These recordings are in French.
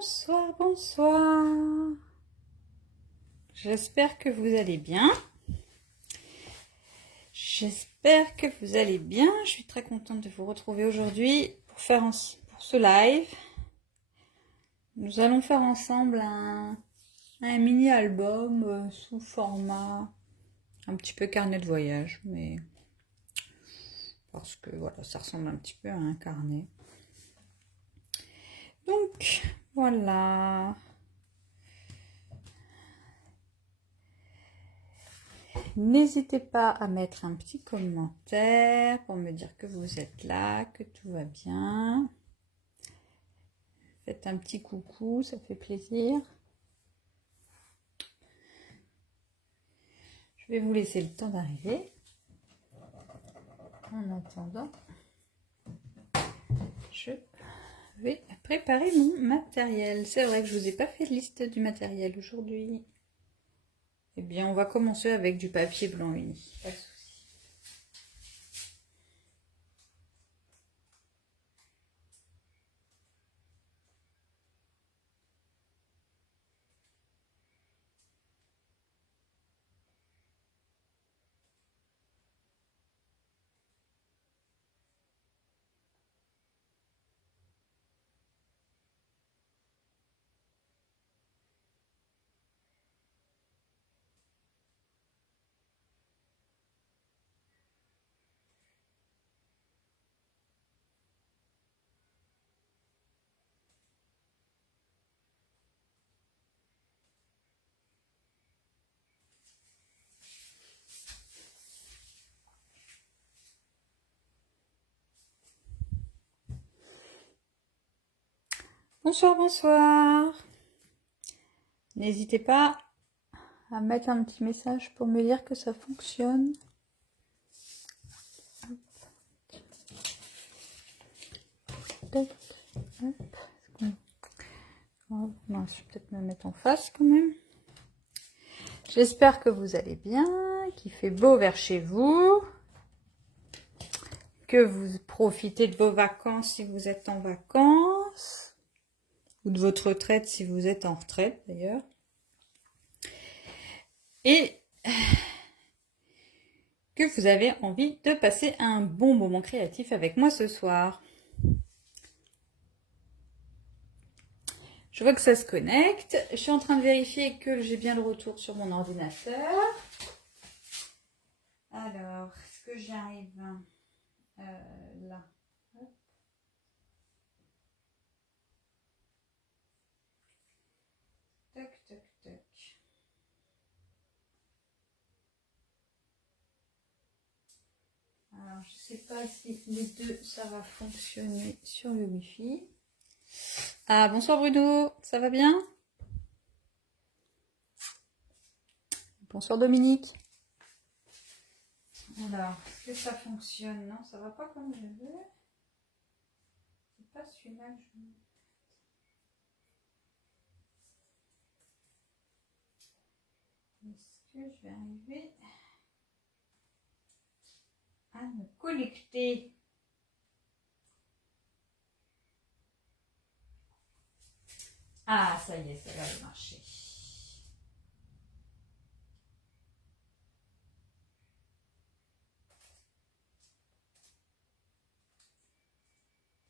Bonsoir, bonsoir. J'espère que vous allez bien. J'espère que vous allez bien. Je suis très contente de vous retrouver aujourd'hui pour ce live. Nous allons faire ensemble un mini-album sous format un petit peu carnet de voyage, mais parce que voilà, ça ressemble un petit peu à un carnet. Donc, voilà. N'hésitez pas à mettre un petit commentaire pour me dire que vous êtes là, que tout va bien. Faites un petit coucou, ça fait plaisir. Je vais vous laisser le temps d'arriver. En attendant, je vais préparer mon matériel. C'est vrai que je ne vous ai pas fait de liste du matériel aujourd'hui. Eh bien, on va commencer avec du papier blanc uni. Pas de souci. Bonsoir, bonsoir. N'hésitez pas à mettre un petit message pour me dire que ça fonctionne. Non, je vais peut-être me mettre en face quand même. J'espère que vous allez bien, qu'il fait beau vers chez vous, que vous profitez de vos vacances si vous êtes en vacances, ou de votre retraite si vous êtes en retraite d'ailleurs. Et que vous avez envie de passer un bon moment créatif avec moi ce soir. Je vois que ça se connecte. Je suis en train de vérifier que j'ai bien le retour sur mon ordinateur. Alors, est-ce que j'arrive là? Hop. Tac, tac, tac. Alors, je ne sais pas si les deux, ça va fonctionner sur le Wi-Fi. Ah, bonsoir Bruno, ça va bien? Bonsoir Dominique. Alors, est-ce que ça fonctionne? Non, ça va pas comme je veux. C'est pas celui-là que je veux. Est-ce que je vais arriver à me connecter? Ah, ça y est, ça va marcher.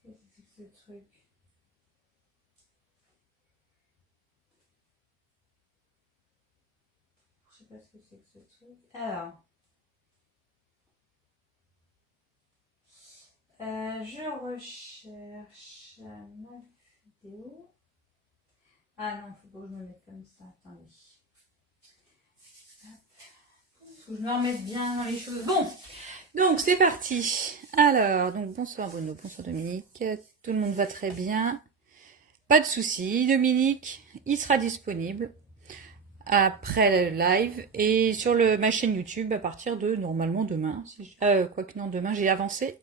Qu'est-ce que c'est que ce truc? Je sais pas ce que c'est que ce truc. Alors, je recherche ma vidéo. Ah non, faut pas que je me mette comme ça. Attendez. Faut que je me remette bien dans les choses. Bon, donc c'est parti. Alors, donc bonsoir Bruno, bonsoir Dominique. Tout le monde va très bien. Pas de souci. Dominique, il sera disponible après le live et sur ma chaîne YouTube à partir de normalement demain. Quoique non, demain j'ai avancé.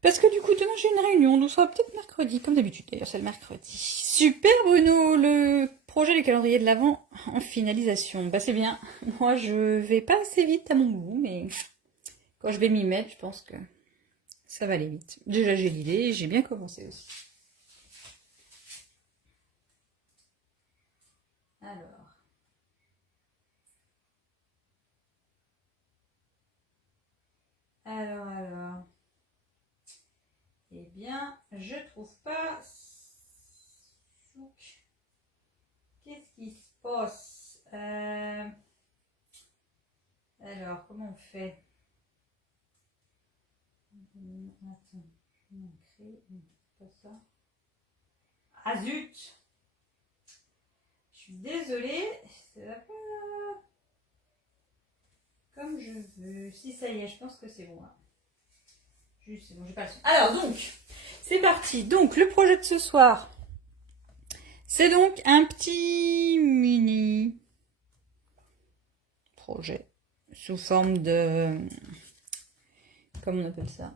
Parce que du coup, demain j'ai une réunion, donc ça sera peut-être mercredi, comme d'habitude d'ailleurs, c'est le mercredi. Super Bruno, le projet du calendrier de l'Avent en finalisation. Bah c'est bien, moi je vais pas assez vite à mon goût, mais quand je vais m'y mettre, je pense que ça va aller vite. Déjà j'ai l'idée, j'ai bien commencé aussi. Alors. Eh bien, je trouve pas. Qu'est-ce qui se passe? Alors, comment on fait? Attends, je vais créer. Pas ça. Ah zut! Je suis désolée, ça va pas comme je veux. Si, ça y est, je pense que c'est bon. Juste, c'est bon, j'ai pas le son. Alors, donc, c'est parti. Donc, le projet de ce soir, c'est donc un petit mini projet sous forme de... Comment on appelle ça?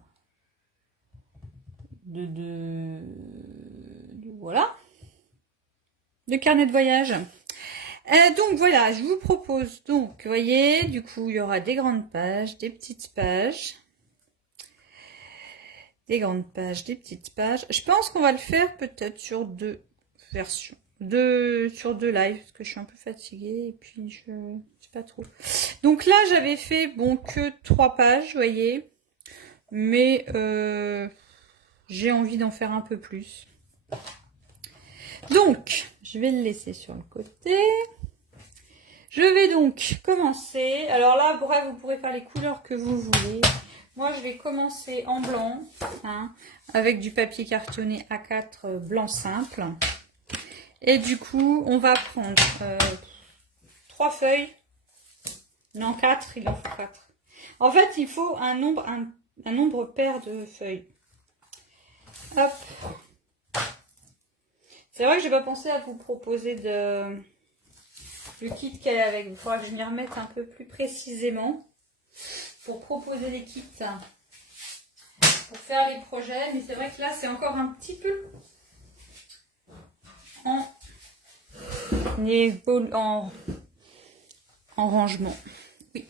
Voilà. De carnet de voyage. Donc voilà, je vous propose, donc, vous voyez, du coup, il y aura des grandes pages, des petites pages. Des grandes pages, des petites pages. Je pense qu'on va le faire peut-être sur 2 versions. Sur 2 lives, parce que je suis un peu fatiguée et puis je sais pas trop. Donc là, j'avais fait, bon, que 3 pages, vous voyez. Mais j'ai envie d'en faire un peu plus. Donc, je vais le laisser sur le côté. Je vais donc commencer. Alors là, bref, vous pourrez faire les couleurs que vous voulez. Moi, je vais commencer en blanc, hein, avec du papier cartonné A4 blanc simple. Et du coup, on va prendre 3 feuilles. Non, 4, il en faut 4. En fait, il faut un nombre pair de feuilles. Hop. C'est vrai que j'ai pas pensé à vous proposer le kit qu'elle est avec. Il faudra que je m'y remette un peu plus précisément pour proposer les kits pour faire les projets. Mais c'est vrai que là, c'est encore un petit peu en rangement. Oui,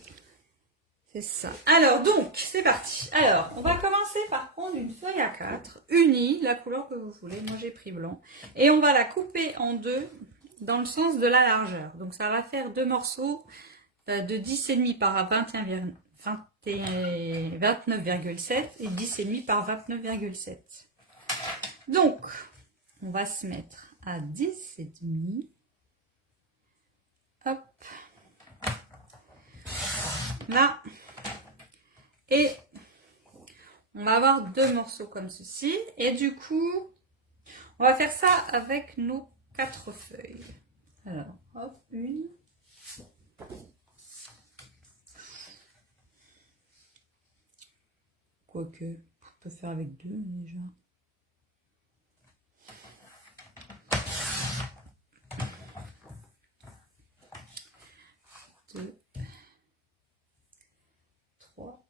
c'est ça. Alors, donc, c'est parti. Alors, on va commencer par prendre une feuille A4 unie, la couleur que vous voulez. Moi, j'ai pris blanc. Et on va la couper en 2 dans le sens de la largeur. Donc, ça va faire 2 morceaux de 10,5 par 29,7 et 10,5 par 29,7. Donc, on va se mettre à 10,5. Hop. Là. Et on va avoir 2 morceaux comme ceci. Et du coup, on va faire ça avec nos 4 feuilles. Alors, hop, une. Quoique, on peut faire avec 2 déjà. Deux, 3.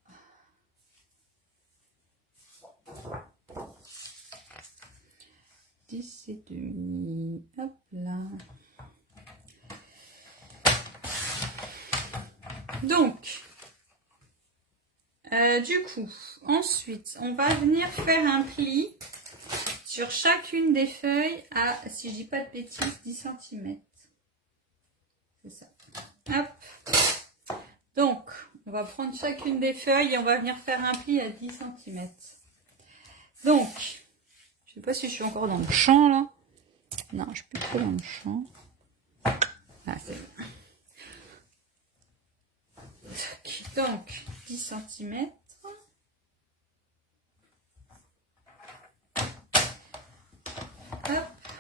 Et demi. Hop là. Donc, du coup, ensuite, on va venir faire un pli sur chacune des feuilles à, si je dis pas de bêtises, 10 cm. C'est ça. Hop. Donc, on va prendre chacune des feuilles et on va venir faire un pli à 10 cm. Donc, je sais pas si je suis encore dans le champ là. Non, je suis plus trop dans le champ. Ah, c'est bon. Donc, 10 cm. Hop,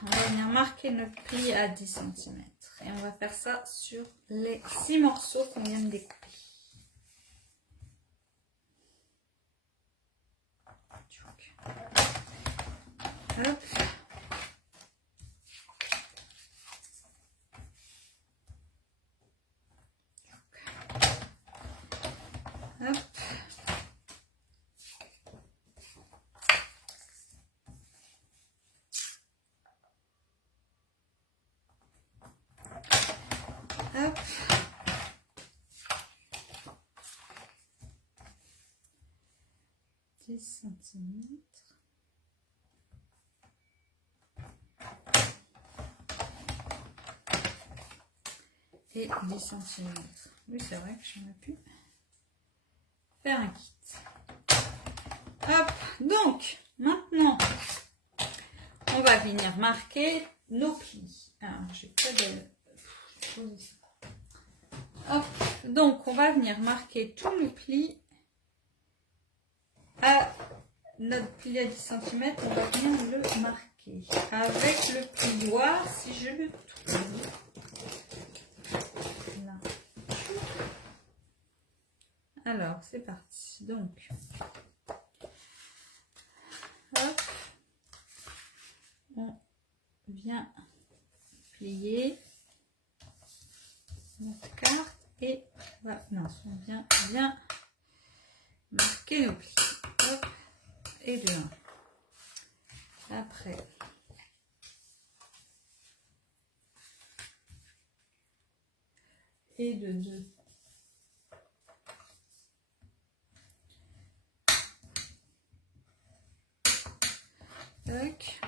on va venir marquer notre pli à 10 cm. Et on va faire ça sur les 6 morceaux qu'on vient de découper. Hop. Hop. Hop. Centimètres. et 10 cm. Oui, c'est vrai que j'aurais pu faire un kit. Hop, donc maintenant on va venir marquer nos plis. Alors, j'ai pas de... Hop, donc on va venir marquer tous nos plis à notre pli à 10 cm. On va venir le marquer avec le plioir si je le trouve. Là. Alors, c'est parti. Donc, hop, on vient plier notre carte et voilà, on vient bien marquer nos plis. Hop, et de 1. Après, et de 2. Tac.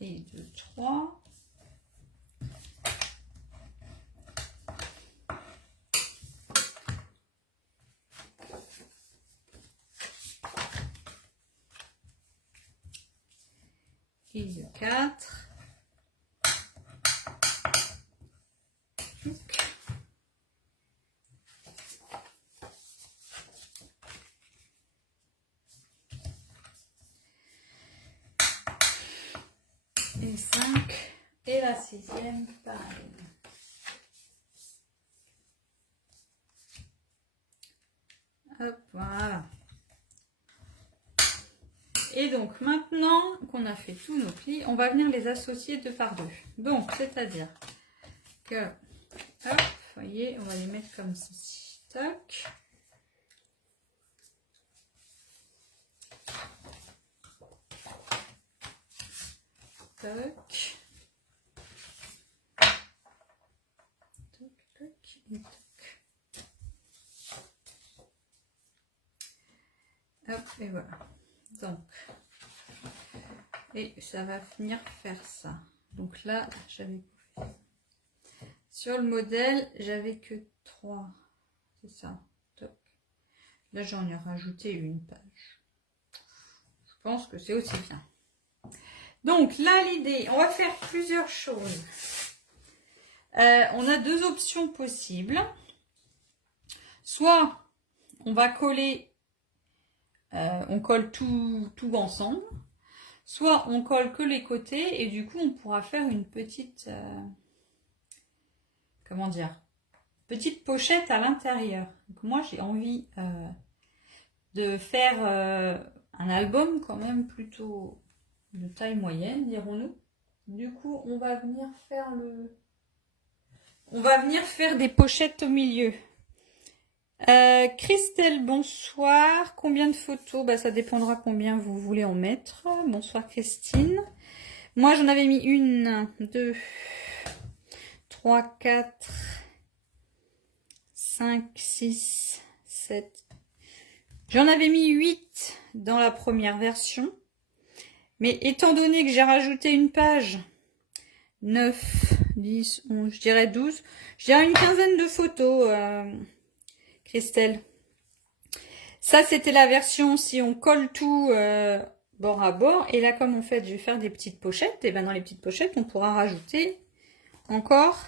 Et de 3. Et de 4. Et 5. Et la 6e, pareil. Hop, voilà. Et donc maintenant qu'on a fait tous nos plis, on va venir les associer 2 par 2. Donc, c'est-à-dire que, hop, vous voyez, on va les mettre comme ceci. Toc. Toc. Toc, toc et toc. Hop, et voilà. Donc, et ça va venir faire ça. Donc là, j'avais sur le modèle, j'avais que 3. C'est ça. Toc. Là, j'en ai rajouté une page. Je pense que c'est aussi bien. Donc là, l'idée, on va faire plusieurs choses. On a 2 options possibles. Soit on va coller, on colle tout ensemble. Soit on colle que les côtés et du coup on pourra faire une petite, comment dire, petite pochette à l'intérieur. Donc moi j'ai envie de faire un album quand même plutôt de taille moyenne, dirons-nous. Du coup on va venir faire des pochettes au milieu. Christelle, bonsoir. Combien de photos? Bah, ça dépendra combien vous voulez en mettre. Bonsoir Christine. Moi j'en avais mis 1, 2, 3, 4, 5, 6, 7. J'en avais mis 8 dans la première version. Mais étant donné que j'ai rajouté une page, 9, 10, 11, je dirais 12. Je dirais une quinzaine de photos. Christelle. Ça, c'était la version si on colle tout bord à bord. Et là, comme en fait, je vais faire des petites pochettes, et bien dans les petites pochettes, on pourra rajouter encore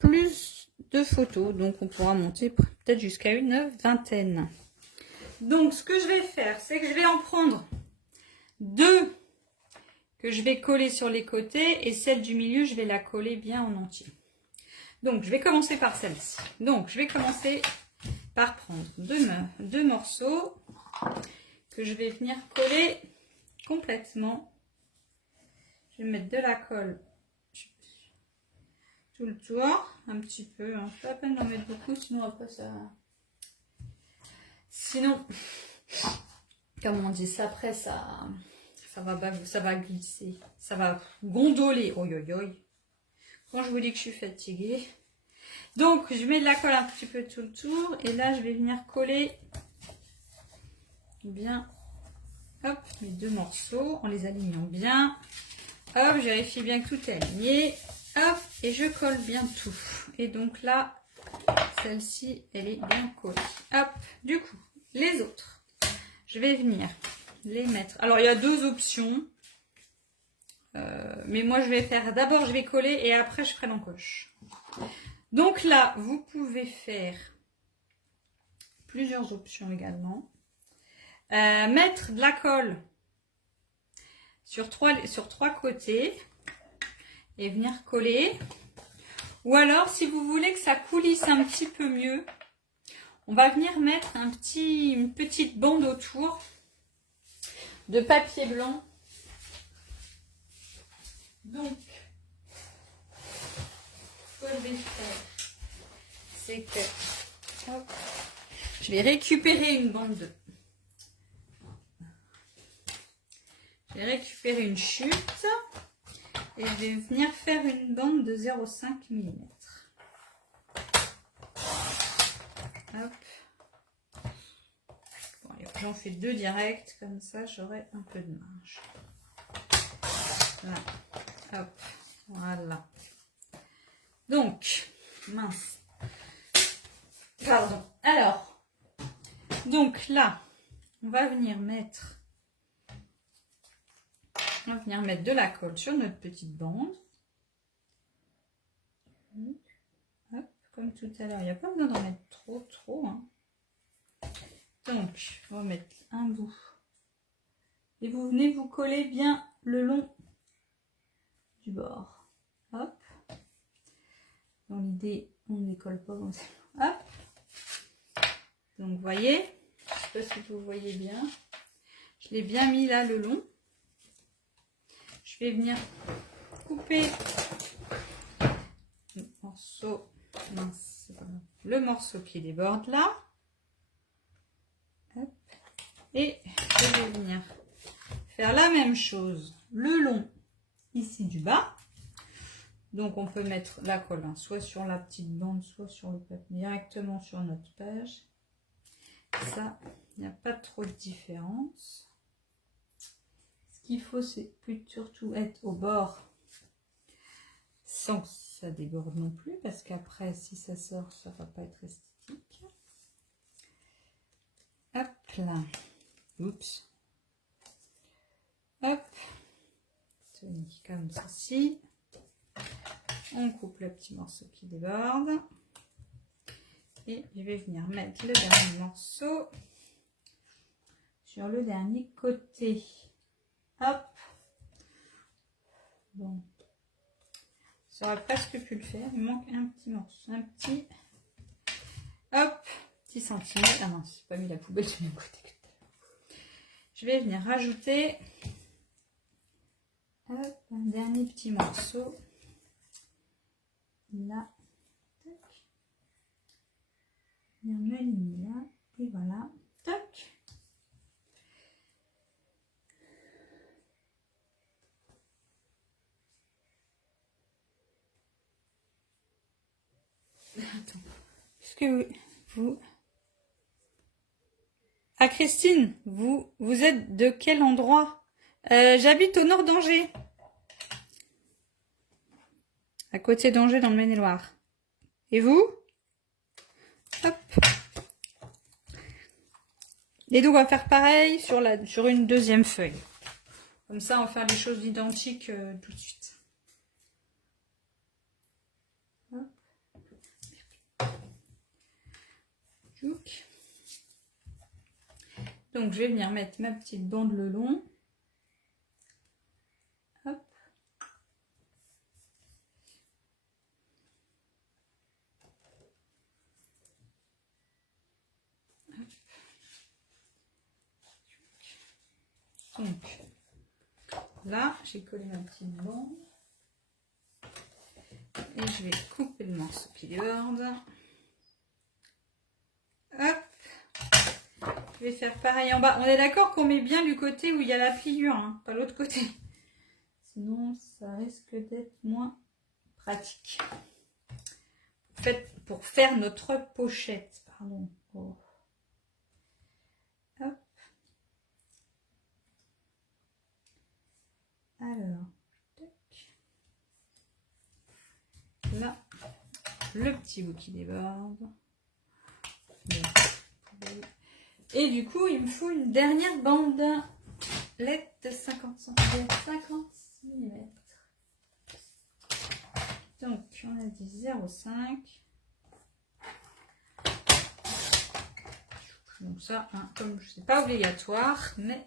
plus de photos. Donc, on pourra monter peut-être jusqu'à une vingtaine. Donc, ce que je vais faire, c'est que je vais en prendre 2 que je vais coller sur les côtés. Et celle du milieu, je vais la coller bien en entier. Donc, je vais commencer par celle-ci. Donc, je vais commencer par prendre 2 morceaux que je vais venir coller complètement. Je vais mettre de la colle tout le tour, un petit peu, hein. Pas la peine d'en mettre beaucoup, sinon après ça... Sinon, comme on dit ça, après ça va glisser, ça va gondoler. Oi, oi, oi. Quand je vous dis que je suis fatiguée. Donc, je mets de la colle un petit peu tout le tour. Et là, je vais venir coller bien hop, mes deux morceaux en les alignant bien. Hop, je vérifie bien que tout est aligné. Hop, et je colle bien tout. Et donc là, celle-ci, elle est bien collée. Hop, du coup, les autres, je vais venir les mettre. Alors, il y a deux options. Mais moi, je vais faire, d'abord, je vais coller et après, je ferai l'encoche. Donc là, vous pouvez faire plusieurs options également. Mettre de la colle sur trois côtés et venir coller. Ou alors, si vous voulez que ça coulisse un petit peu mieux, on va venir mettre une petite bande autour de papier blanc. Donc, ce que je vais faire, c'est que hop, je vais récupérer une bande de... Je vais récupérer une chute et je vais venir faire une bande de 0,5 mm. Hop. Bon, j'en fais deux directs, comme ça j'aurai un peu de marge. Voilà. Hop. Voilà. Donc, mince. Pardon. Alors, donc là, on va venir mettre de la colle sur notre petite bande. Hop, comme tout à l'heure, il n'y a pas besoin d'en mettre trop. Hein. Donc, on va mettre un bout. Et vous venez vous coller bien le long du bord. Hop. Dans l'idée, on ne les colle pas comme ça. Hop. Donc, vous voyez, je ne sais pas si vous voyez bien. Je l'ai bien mis là le long. Je vais venir couper le morceau qui déborde là. Hop. Et je vais venir faire la même chose le long ici du bas. Donc on peut mettre la colle soit sur la petite bande, soit sur le papier, directement sur notre page. Ça, il n'y a pas trop de différence. Ce qu'il faut, c'est surtout être au bord sans que ça déborde non plus, parce qu'après, si ça sort, ça va pas être esthétique. Hop là. Oups. Hop. Comme ceci. On coupe le petit morceau qui déborde. Et je vais venir mettre le dernier morceau sur le dernier côté. Hop. Bon. Ça aurait presque pu le faire. Il manque un petit morceau. Un petit. Hop. 10 cm. Ah non, j'ai pas mis la poubelle du même côté. Je vais venir rajouter hop, un dernier petit morceau. Là. Tac. Venir m'aligner là. Et voilà. Tac. Attends. Est-ce que vous... Ah Christine, vous êtes de quel endroit? J'habite au nord d'Angers. À côté d'Angers dans le Maine-et-Loire. Et vous? Hop. Et donc on va faire pareil sur une deuxième feuille. Comme ça on va faire les choses identiques tout de suite. Hop. Donc je vais venir mettre ma petite bande le long. Hop. Donc là j'ai collé ma petite bande. Et je vais couper le morceau qui déborde. Hop. Je vais faire pareil en bas. On est d'accord qu'on met bien du côté où il y a la pliure, hein, pas l'autre côté. Sinon, ça risque d'être moins pratique. Pour faire notre pochette. Pardon. Oh. Hop. Alors, tac. Là, le petit bout qui déborde. Et du coup, il me faut une dernière bande LED de 50 cm, 56 mm. Donc, on a dit 0,5. Donc ça, hein, comme c'est pas obligatoire, mais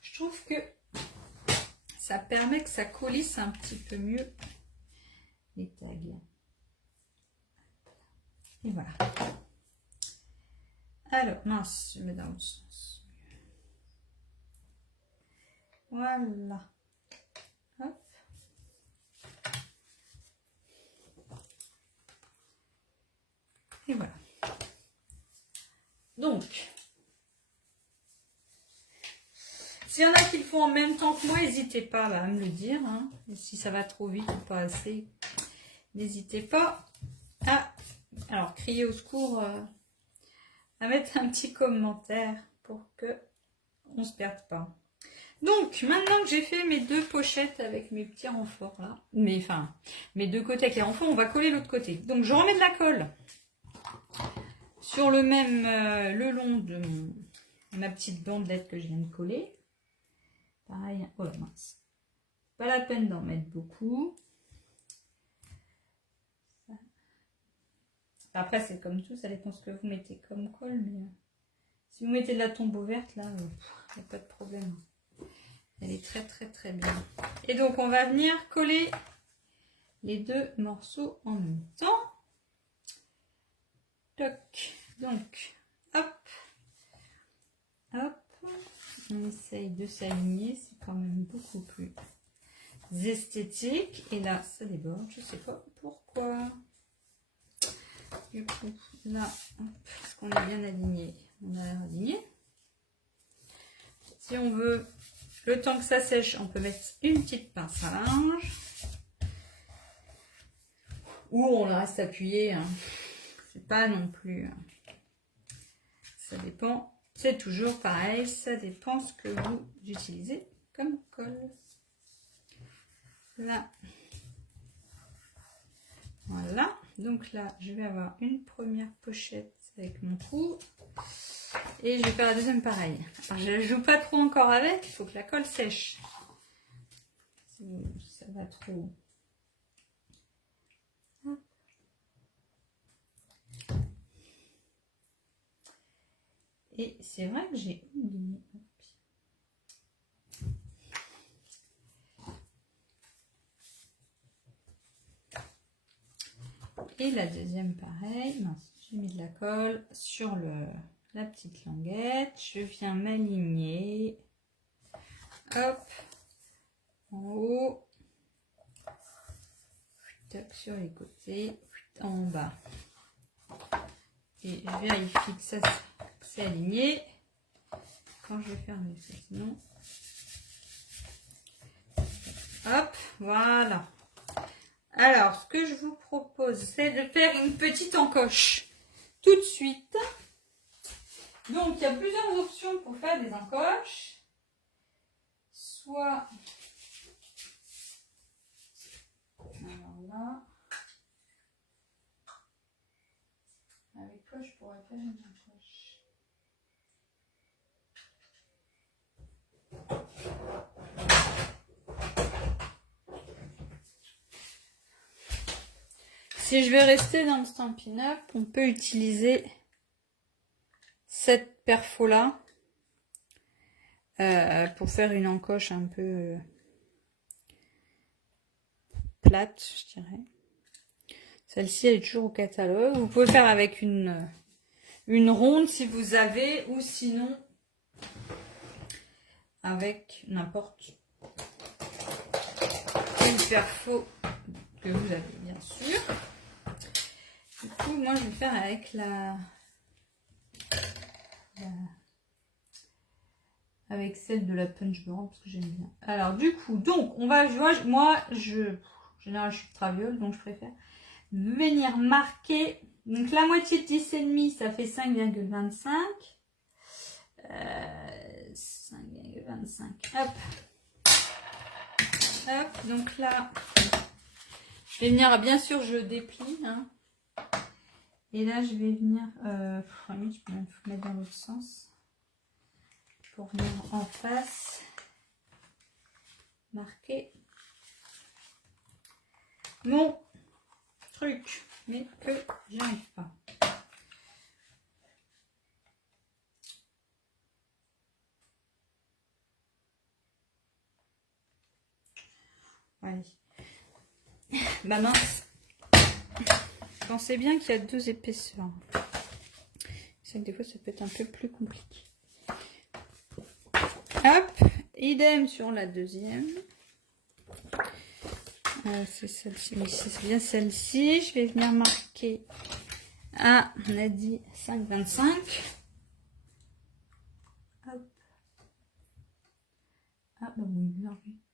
je trouve que ça permet que ça coulisse un petit peu mieux les tags. Et voilà. Alors, mince, je mets dans l'autre sens. Voilà. Hop. Et voilà. Donc, s'il y en a qui le font en même temps que moi, n'hésitez pas à me le dire. Hein. Et si ça va trop vite ou pas assez, n'hésitez pas à crier au secours, à mettre un petit commentaire pour que on ne se perde pas. Donc, maintenant que j'ai fait mes deux pochettes avec mes petits renforts là, mes deux côtés avec les renforts, on va coller l'autre côté. Donc, je remets de la colle sur le même, le long de ma petite bandelette que je viens de coller. Pareil, oh mince. Pas la peine d'en mettre beaucoup. Après, c'est comme tout, ça dépend ce que vous mettez comme colle, mais si vous mettez de la tombeau verte, là, il n'y a pas de problème. Elle est très très très bien. Et donc, on va venir coller les deux morceaux en même temps. Toc. Donc, hop, hop, on essaye de s'aligner, c'est quand même beaucoup plus esthétique. Et là, ça déborde, je sais pas pourquoi. Du coup, là, est-ce qu'on est bien aligné? On a l'air aligné. Si on veut, le temps que ça sèche, on peut mettre une petite pince à linge. Ou on la reste appuyé. Hein. C'est pas non plus... Ça dépend. C'est toujours pareil. Ça dépend ce que vous utilisez comme colle. Là. Voilà. Donc là, je vais avoir une première pochette avec mon trou. Et je vais faire la deuxième pareil. Alors, je ne joue pas trop encore avec. Il faut que la colle sèche. Ça va trop... Et c'est vrai que j'ai oublié. Et la deuxième, pareil. Mince, j'ai mis de la colle sur la petite languette. Je viens m'aligner. Hop. En haut. Tac, sur les côtés. En bas. Et je vérifie que ça c'est aligné. Quand je vais fermer ça, sinon. Hop, voilà. Alors, ce que je vous propose, c'est de faire une petite encoche tout de suite. Donc, il y a plusieurs options pour faire des encoches. Soit... Alors là... Avec quoi je pourrais faire une encoche? Si je vais rester dans le Stampin' Up, on peut utiliser cette perfo là pour faire une encoche un peu plate, je dirais. Celle-ci, elle est toujours au catalogue. Vous pouvez faire avec une ronde si vous avez, ou sinon avec n'importe une perfo que vous avez, bien sûr. Du coup, moi, je vais faire avec avec celle de la Punch Blanc parce que j'aime bien. Alors, du coup, donc, on va, moi, en général, je suis traviole, donc je préfère venir marquer. Donc, la moitié de 10,5, ça fait 5,25. 5,25. Hop. Hop, donc là, je vais venir, bien sûr, je déplie. Hein. Et là, je vais venir, je peux même mettre dans l'autre sens. Pour venir en face, marquer mon truc, mais que j'y arrive pas. Allez. Bah mince. Pensez bien qu'il y a 2 épaisseurs. C'est que des fois ça peut être un peu plus compliqué. Hop, idem sur la deuxième. C'est celle-ci, oui, c'est bien celle-ci. Je vais venir marquer. Ah, on a dit 5,25. Hop. Ah, bah oui,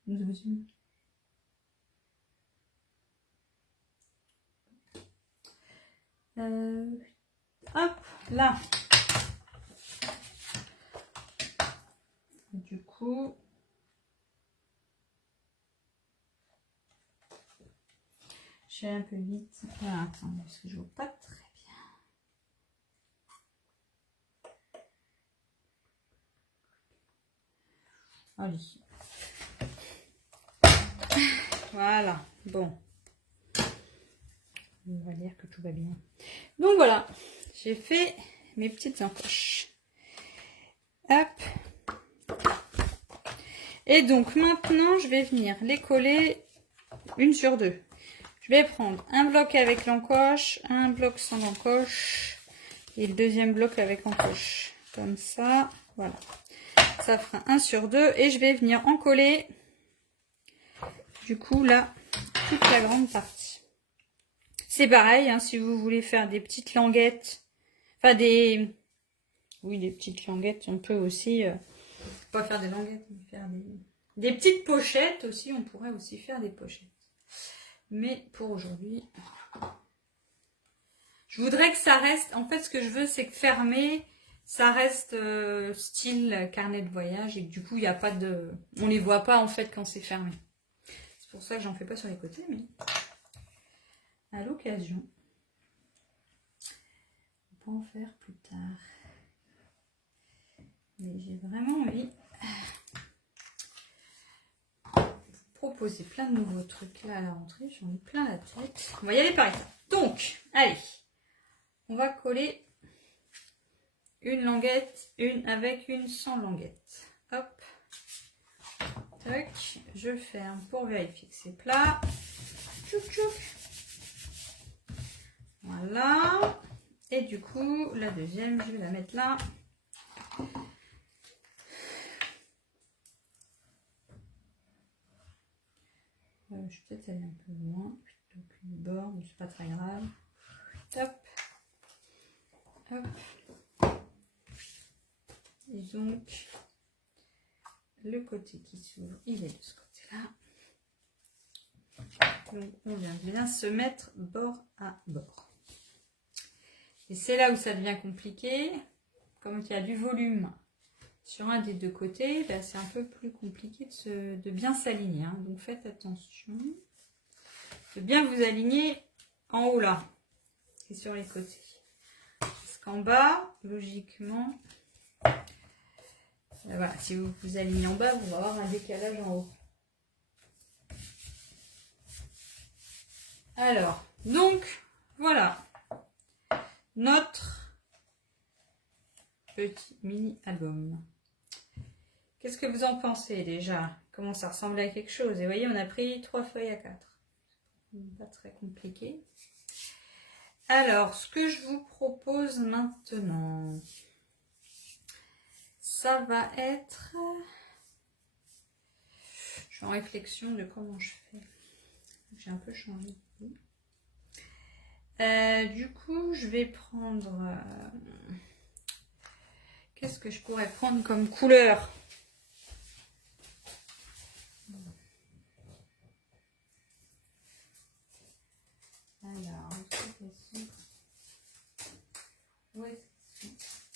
nous avons hop, là. Du coup, je vais un peu vite. Ah, attends, parce que je vois pas très bien. Allez. Voilà, bon. On va dire que tout va bien. Donc voilà, j'ai fait mes petites encoches. Hop. Et donc maintenant, je vais venir les coller une sur deux. Je vais prendre un bloc avec l'encoche, un bloc sans l'encoche et le deuxième bloc avec l'encoche. Comme ça, voilà. Ça fera 1 sur 2 et je vais venir en coller, du coup, là, toute la grande partie. C'est pareil, hein, si vous voulez faire des petites languettes, enfin des... Oui, des petites languettes, on peut aussi... pas faire des languettes, mais faire des petites pochettes aussi, on pourrait aussi faire des pochettes. Mais pour aujourd'hui, je voudrais que ça reste, en fait ce que je veux c'est que fermé, ça reste style carnet de voyage et que du coup il n'y a pas de... On les voit pas en fait quand c'est fermé. C'est pour ça que j'en fais pas sur les côtés, mais à l'occasion, on peut en faire plus tard. Mais j'ai vraiment envie de vous proposer plein de nouveaux trucs là à la rentrée, j'en ai plein la tête. On va y aller par étapes. Donc, allez, on va coller une languette, une avec, une sans languette. Hop. Tac. Je ferme pour vérifier que c'est plat. Tchouk tchouk. Voilà. Et du coup, la deuxième, je vais la mettre là. Je vais peut-être aller un peu loin. Donc, le bord, mais c'est pas très grave. Top. Hop. Et donc, le côté qui s'ouvre, il est de ce côté-là. Donc, on vient bien se mettre bord à bord. Et c'est là où ça devient compliqué. Comme il y a du volume sur un des deux côtés, ben c'est un peu plus compliqué de bien s'aligner. Hein. Donc, faites attention de bien vous aligner en haut là et sur les côtés. Parce qu'en bas, logiquement... Voilà, si vous vous alignez en bas, vous allez avoir un décalage en haut. Alors, donc, voilà notre petit mini-album. Qu'est-ce que vous en pensez déjà? Comment ça ressemble à quelque chose? Et vous voyez, on a pris 3 feuilles à 4. Pas très compliqué. Alors, ce que je vous propose maintenant... Ça va être... Je suis en réflexion de comment je fais. J'ai un peu changé. Du coup, je vais prendre... Qu'est-ce que je pourrais prendre comme couleur? Alors, où est-ce qu'ils sont?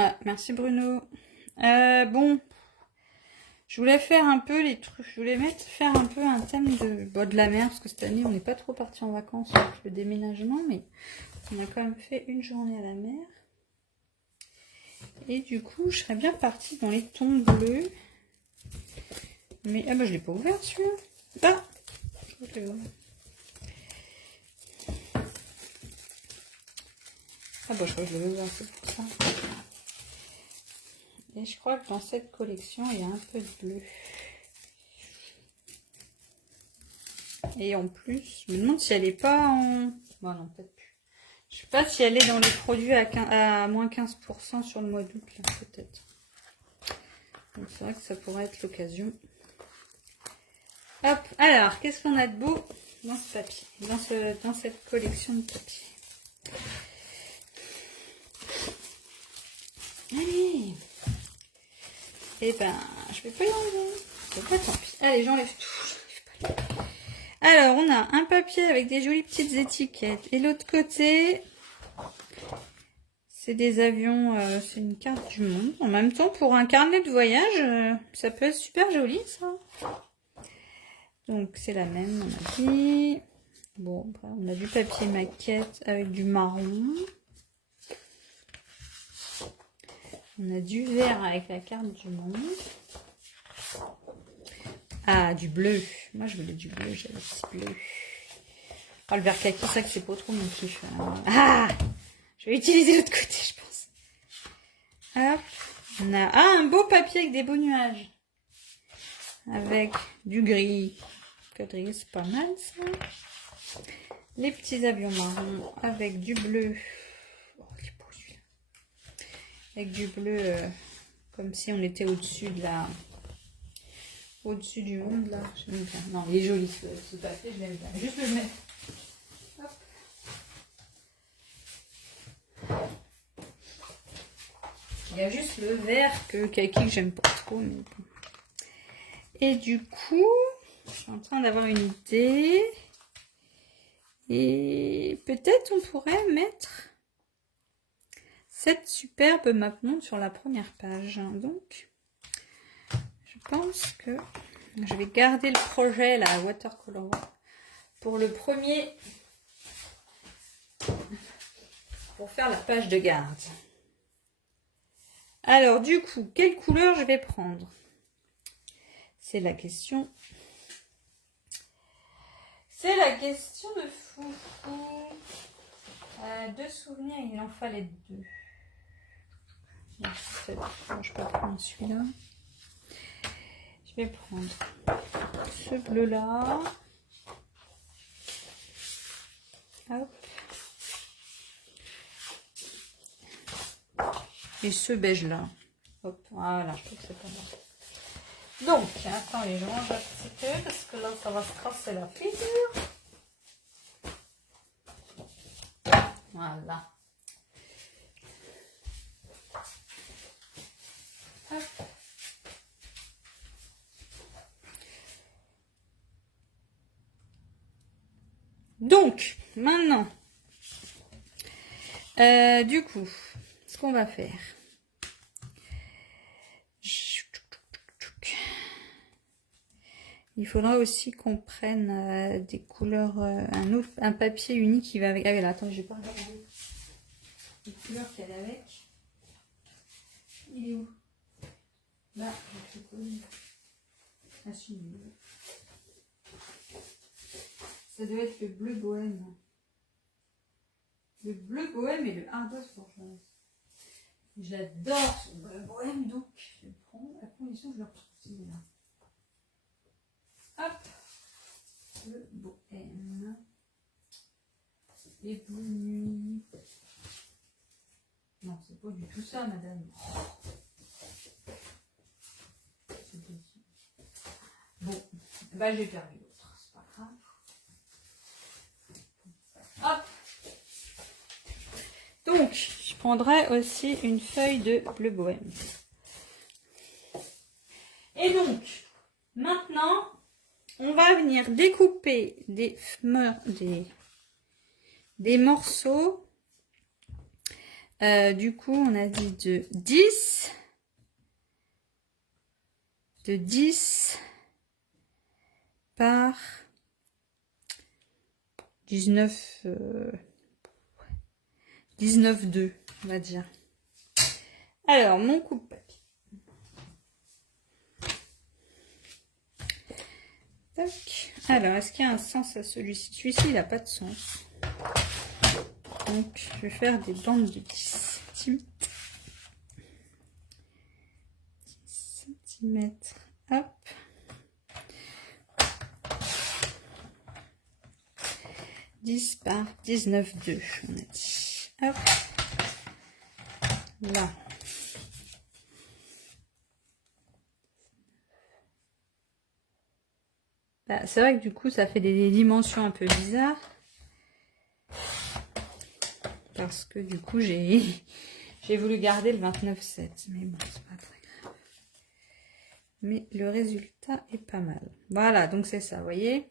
Ah, merci Bruno. Bon, je voulais faire un peu les trucs, je voulais faire un peu un thème de la mer, parce que cette année on n'est pas trop parti en vacances avec le déménagement, mais on a quand même fait une journée à la mer. Et du coup, je serais bien partie dans les tons bleus. Mais, ah bah je l'ai pas ouvert celui-là. Ah, je l'ai ouvert. Ah bah je crois que je l'avais ouvert, c'est pour ça. Et je crois que dans cette collection, il y a un peu de bleu. Et en plus, je me demande si elle est pas en... Bon non, peut-être plus. Je sais pas si elle est dans les produits à moins 15% sur le mois d'août, là, peut-être. Donc c'est vrai que ça pourrait être l'occasion. Hop, alors, qu'est-ce qu'on a de beau dans ce papier, dans cette collection de papier? Allez! Eh ben, je vais pas y enlever. Bon, bah, tant pis. Allez, j'enlève tout. Alors, on a un papier avec des jolies petites étiquettes. Et l'autre côté, c'est des avions, c'est une carte du monde. En même temps, pour un carnet de voyage, ça peut être super joli, ça. Donc, c'est la même, on a dit. Bon, après, on a du papier maquette avec du marron. On a du vert avec la carte du monde. Ah, du bleu. Moi, je voulais du bleu, j'avais petit bleu. Oh, le vert kaki, c'est vrai que c'est pas trop mon kiff. Ah, je vais utiliser l'autre côté, je pense. Hop. On a un beau papier avec des beaux nuages. Avec du gris. Le gris, c'est pas mal, ça. Les petits avions marrons avec du bleu. Oh, il est beau, celui-là. Avec du bleu, comme si on était au-dessus de la... Au-dessus du monde, là. J'aime bien. Non, il est joli, ce papier, je l'aime bien. Juste le mettre. Hop. Il y a juste le vert kaki que j'aime pas trop. Mais bon. Et du coup, je suis en train d'avoir une idée. Et peut-être on pourrait mettre cette superbe map monde sur la première page. Donc, je pense que je vais garder le projet, la watercolor, pour le premier, pour faire la page de garde. Alors, du coup, quelle couleur je vais prendre? C'est la question. C'est la question de fou. Deux souvenirs, il en fallait deux. Je vais pas prendre celui-là. Je vais prendre ce bleu-là. Hop. Et ce beige-là. Hop, voilà, je trouve que c'est pas mal. Donc, attendez, je range un petit peu parce que là, ça va se casser la figure. Voilà. Hop. Donc, maintenant, du coup, ce qu'on va faire. Il faudra aussi qu'on prenne des couleurs, un papier unique qui va avec. Ah oui, là, attends, je vais pas regarder les couleurs qu'il y a avec. Il est où? Là, je vais ah, si, ça doit être le bleu bohème. Le bleu bohème et le ardos bourgeoise. J'adore ce bleu bohème, donc je vais le prendre à condition que je le retrouve là. Hop, le bohème. Les bleues nuits. Non, c'est pas du tout ça, madame. Bon, bah j'ai perdu l'autre, c'est pas grave. Hop. Donc, je prendrai aussi une feuille de bleu bohème. Et donc, maintenant, on va venir découper des morceaux Du coup, on a dit de 10 par 19, 19,2, on va dire. Alors, mon coupe-papier. Tac. Alors, est-ce qu'il y a un sens à celui-ci? Celui-ci, il n'a pas de sens. Donc, je vais faire des bandes de 10 cm. 10 cm. Hop. 10 par 19,2. On a dit. Hop. Là. Bah, c'est vrai que du coup, ça fait des dimensions un peu bizarres. Parce que du coup, j'ai voulu garder le 29,7. Mais bon, c'est pas très grave. Mais le résultat est pas mal. Voilà, donc c'est ça, vous voyez.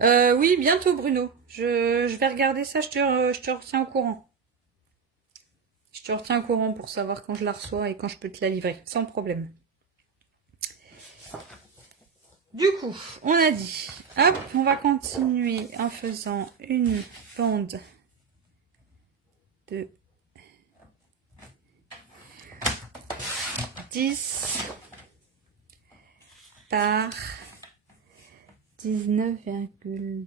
Oui, bientôt Bruno. Je vais regarder ça, je te retiens au courant. Je te retiens au courant pour savoir quand je la reçois et quand je peux te la livrer, sans problème. Du coup, on a dit, hop, on va continuer en faisant une bande de 10 par 19,2.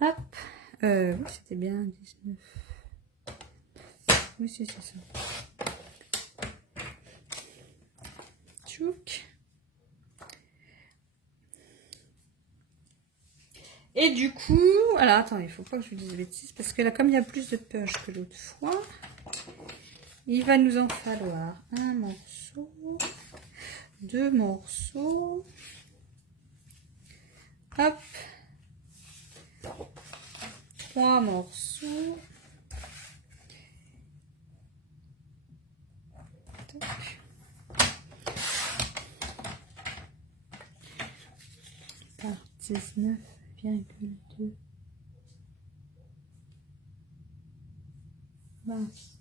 Hop. Oui, c'était bien 19. Oui, c'est ça. Tchouk. Et du coup, alors attendez, il faut pas que je vous dise des bêtises parce que là, comme il y a plus de push que l'autre fois, il va nous en falloir un morceau, 2 morceaux, hop, 3 morceaux, tac. Par 19,2. Mince.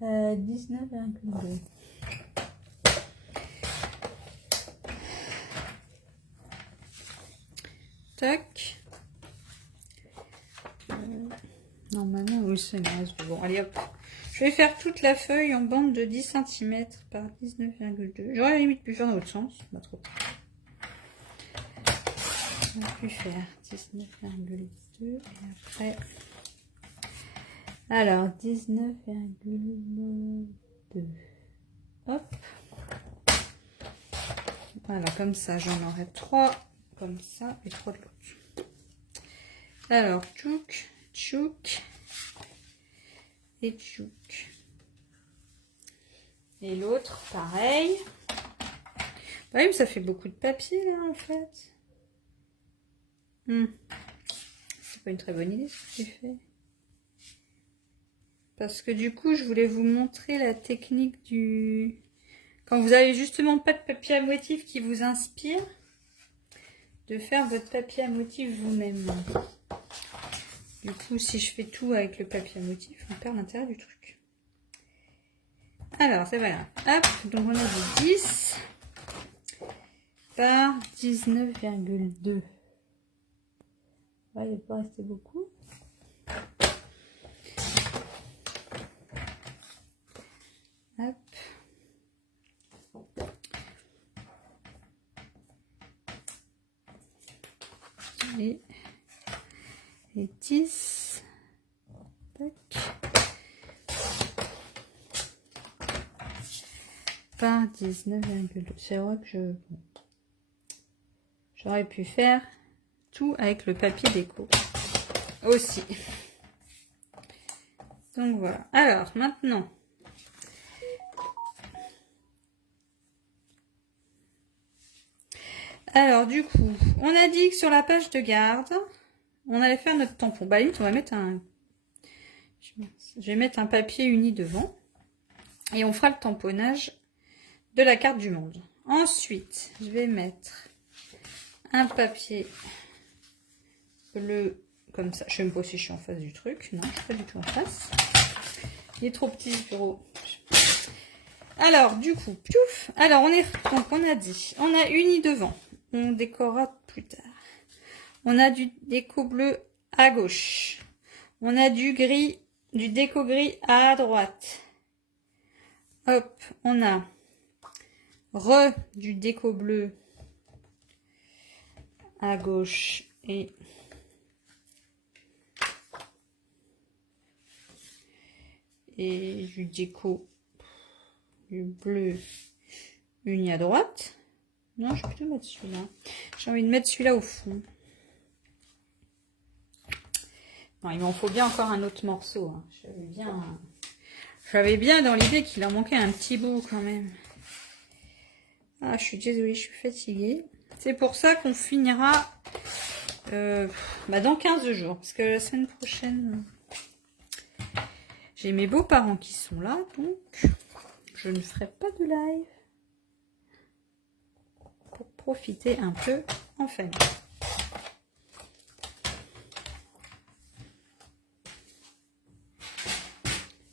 19,2. Tac. Normalement, oui, c'est bon. Allez hop. Je vais faire toute la feuille en bande de 10 cm par 19,2. J'aurais limite pu faire dans l'autre sens. Pas trop. On a pu faire 19,2 et après. Alors, 19,2. Hop. Voilà, comme ça, j'en aurai 3 comme ça et 3 de l'autre. Alors, tchouk, tchouk et tchouk. Et l'autre, pareil. Bah oui, mais ça fait beaucoup de papier, là, en fait. C'est pas une très bonne idée, ce que j'ai fait. Parce que du coup, je voulais vous montrer la technique du... Quand vous avez justement pas de papier à motif qui vous inspire, de faire votre papier à motif vous-même. Du coup, si je fais tout avec le papier à motif, on perd l'intérêt du truc. Alors, c'est voilà. Hop, donc on a dit 10 par 19,2. Ouais, il ne va pas rester beaucoup. Hop. Et 10. Tac. Par 19,2. C'est vrai que j'aurais pu faire tout avec le papier déco aussi. Donc voilà. Alors maintenant, du coup, on a dit que sur la page de garde, on allait faire notre tampon. Bah, on va mettre un... Je vais mettre un papier uni devant. Et on fera le tamponnage de la carte du monde. Ensuite, je vais mettre un papier bleu comme ça. Je sais même pas si je suis en face du truc. Non, je suis pas du tout en face. Il est trop petit ce bureau. Alors, du coup, piouf. Alors, donc, on a dit, on a uni devant. On décorera plus tard. On a du déco bleu à gauche. On a du gris, du déco gris à droite. Hop, on a du déco bleu à gauche et du déco du bleu uni à droite. Non, je vais plutôt mettre celui-là. J'ai envie de mettre celui-là au fond. Non, il m'en faut bien encore un autre morceau. Hein. J'avais bien dans l'idée qu'il en manquait un petit bout quand même. Ah, je suis désolée, je suis fatiguée. C'est pour ça qu'on finira dans 15 jours. Parce que la semaine prochaine, j'ai mes beaux-parents qui sont là. Donc, je ne ferai pas de live. Pour profiter un peu en famille.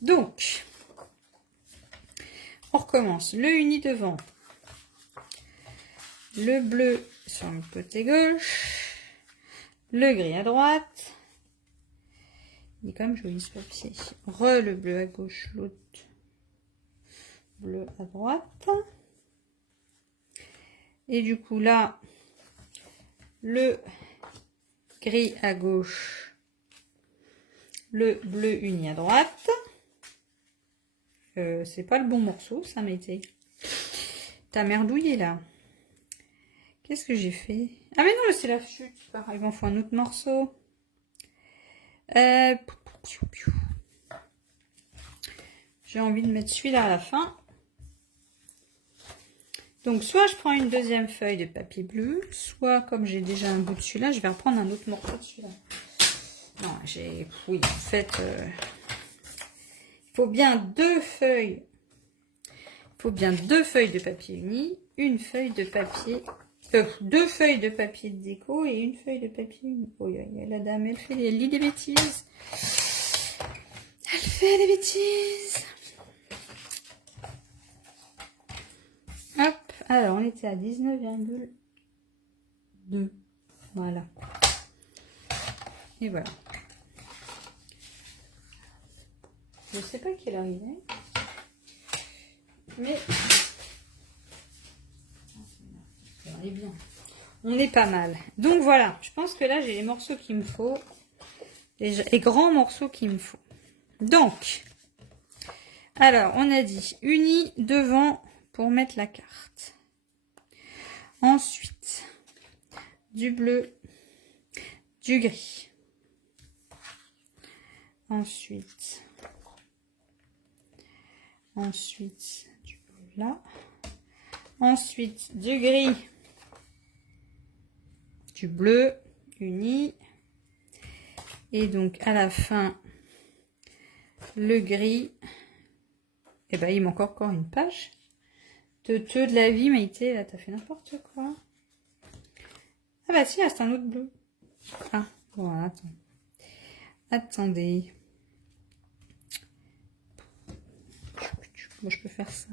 Donc, on recommence. Le uni devant. Le bleu sur le côté gauche. Le gris à droite. Il est quand même joli ce papier. Le bleu à gauche, l'autre bleu à droite. Et du coup là, le gris à gauche, le bleu uni à droite. C'est pas le bon morceau, ça m'a été. T'as merdouillé là. Qu'est-ce que j'ai fait? Ah mais non, c'est la chute. Il m'en faut un autre morceau. J'ai envie de mettre celui-là à la fin. Donc, soit je prends une deuxième feuille de papier bleu, soit, comme j'ai déjà un bout de celui-là, je vais reprendre un autre morceau de celui-là. Non, oui, en fait, il faut bien deux feuilles. Il faut bien deux feuilles de papier uni, une feuille de papier... deux feuilles de papier de déco et une feuille de papier uni. Oh, la dame, elle lit des bêtises. Elle fait des bêtises. Hop. Alors, on était à 19,2. Voilà. Et voilà. Je ne sais pas quelle heure il est. Mais... on est bien. On est pas mal. Donc voilà. Je pense que là, j'ai les morceaux qu'il me faut. Les grands morceaux qu'il me faut. Donc. Alors, on a dit uni devant pour mettre la carte. Ensuite, du bleu, du gris. Ensuite, du bleu là. Ensuite, du gris, du bleu uni. Et donc, à la fin, le gris. Et ben, il manque encore une page. De la vie, Maïté, là, t'as fait n'importe quoi. Ah bah si, là, c'est un autre bleu. Ah, voilà, attends. Attendez. Bon, je peux faire ça.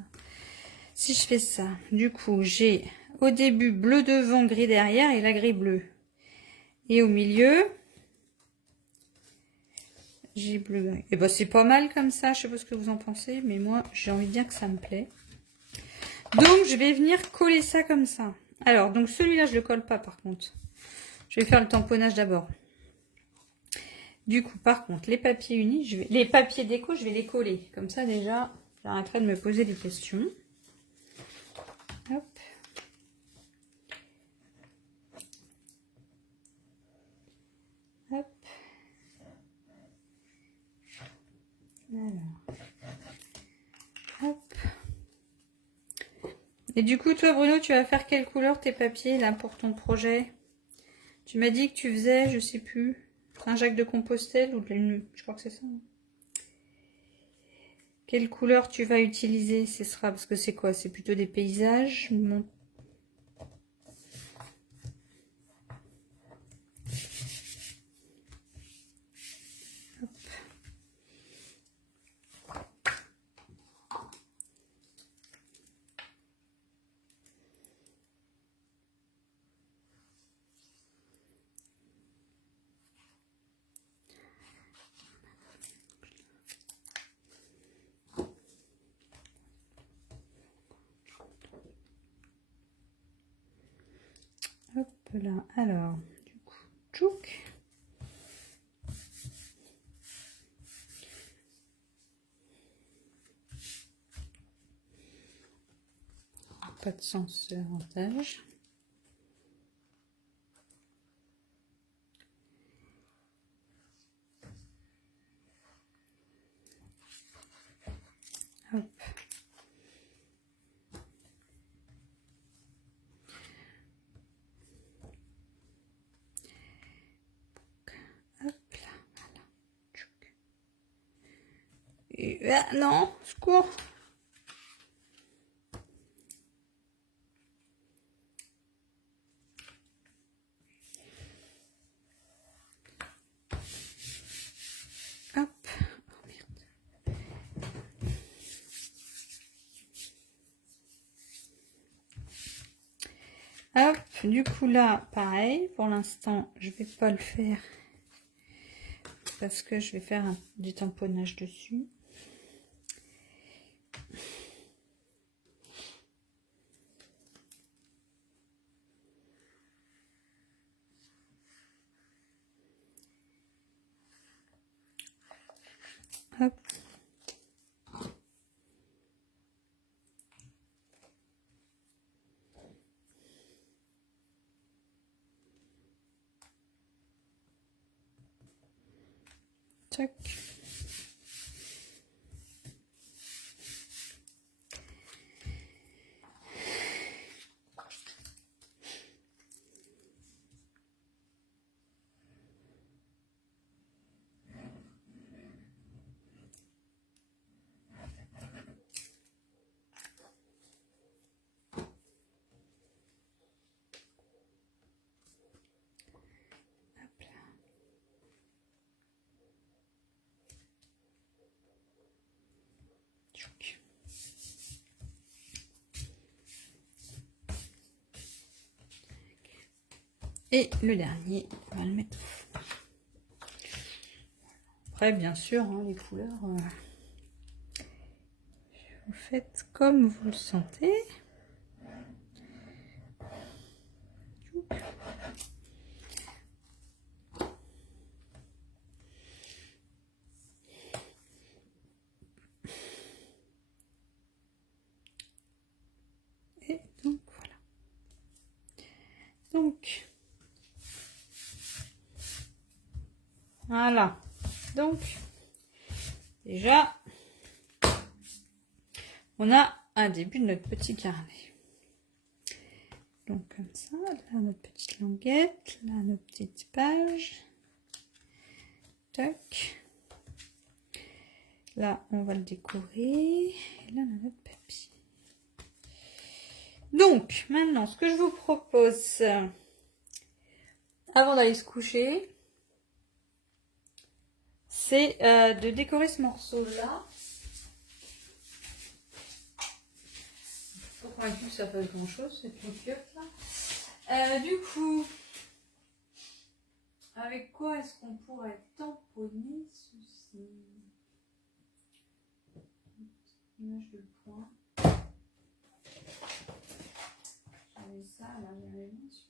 Si je fais ça, du coup, j'ai au début bleu devant, gris derrière et la gris bleu. Et au milieu, j'ai bleu gris. Et bah c'est pas mal comme ça, je sais pas ce que vous en pensez, mais moi, j'ai envie de dire que ça me plaît. Donc, je vais venir coller ça comme ça. Alors, donc celui-là, je le colle pas par contre. Je vais faire le tamponnage d'abord. Du coup, par contre, les papiers unis, les papiers déco, je vais les coller. Comme ça, déjà, j'arrêterai de me poser des questions. Hop. Hop. Alors. Hop. Et du coup, toi, Bruno, tu vas faire quelle couleur tes papiers, là, pour ton projet? Tu m'as dit que tu faisais, je sais plus, un Jacques de Compostelle ou de une... Je crois que c'est ça. Quelle couleur tu vas utiliser? Ce sera, parce que c'est quoi? C'est plutôt des paysages. là. Alors, du coup, tchouk. Pas de sens avantage. Hop. Hop là, voilà. Tchouk. Et, ah, non, secours. Hop. Oh merde. Hop, du coup là, pareil, pour l'instant, je vais pas le faire parce que je vais faire du tamponnage dessus. Hop. Tac. Hop là. Tchouk. Et le dernier, on va le mettre au fond. Après, bien sûr, hein, les couleurs, vous faites comme vous le sentez. Et donc, voilà. Donc, voilà. Donc, déjà, on a un début de notre petit carnet. Donc comme ça, là notre petite languette, là nos petites pages. Tac. Là, on va le décorer. Et là, on a notre papier. Donc, maintenant, ce que je vous propose, avant d'aller se coucher, c'est de décorer ce morceau-là. Pas convaincu que ça fasse grand-chose, cette coquille là. Du coup, avec quoi est-ce qu'on pourrait tamponner ceci? Image de point. J'avais ça, là, j'avais bien sûr.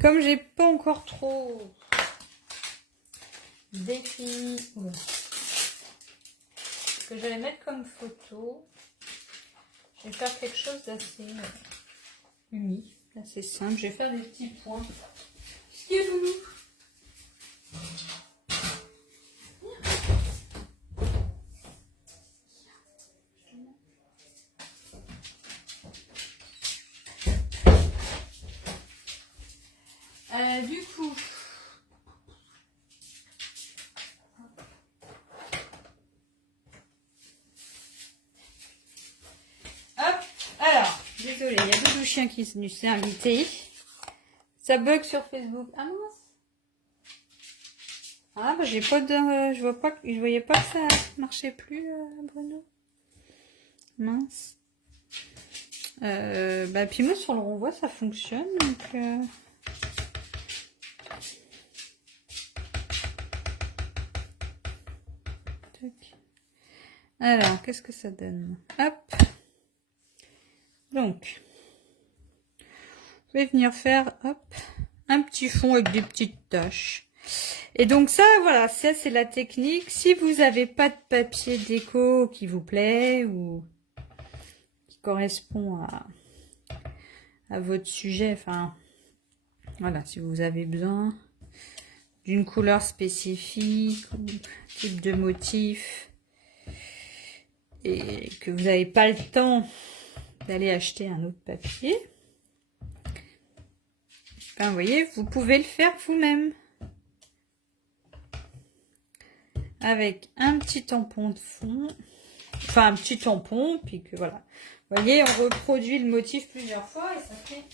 Comme j'ai pas encore trop défini ce que j'allais mettre comme photo, je vais faire quelque chose d'assez unique, assez simple. Je vais faire des petits points. Ce qui est loulou. Du coup, hop, alors, désolé, il y a Doudou Chien qui s'est invité. Ça bug sur Facebook. Ah mince. Ah bah j'ai pas de, je voyais pas que ça marchait plus, Bruno. Mince. Puis moi, sur le renvoi, ça fonctionne. Donc, alors, qu'est-ce que ça donne? Hop. Donc, je vais venir faire, hop, un petit fond avec des petites taches. Et donc ça, voilà, ça c'est la technique. Si vous n'avez pas de papier déco qui vous plaît ou qui correspond à votre sujet, enfin, voilà, si vous avez besoin d'une couleur spécifique ou type de motif et que vous n'avez pas le temps d'aller acheter un autre papier, ben, vous voyez, vous pouvez le faire vous-même. Avec un petit tampon de fond, enfin un petit tampon, puis que voilà. Vous voyez, on reproduit le motif plusieurs fois et ça fait...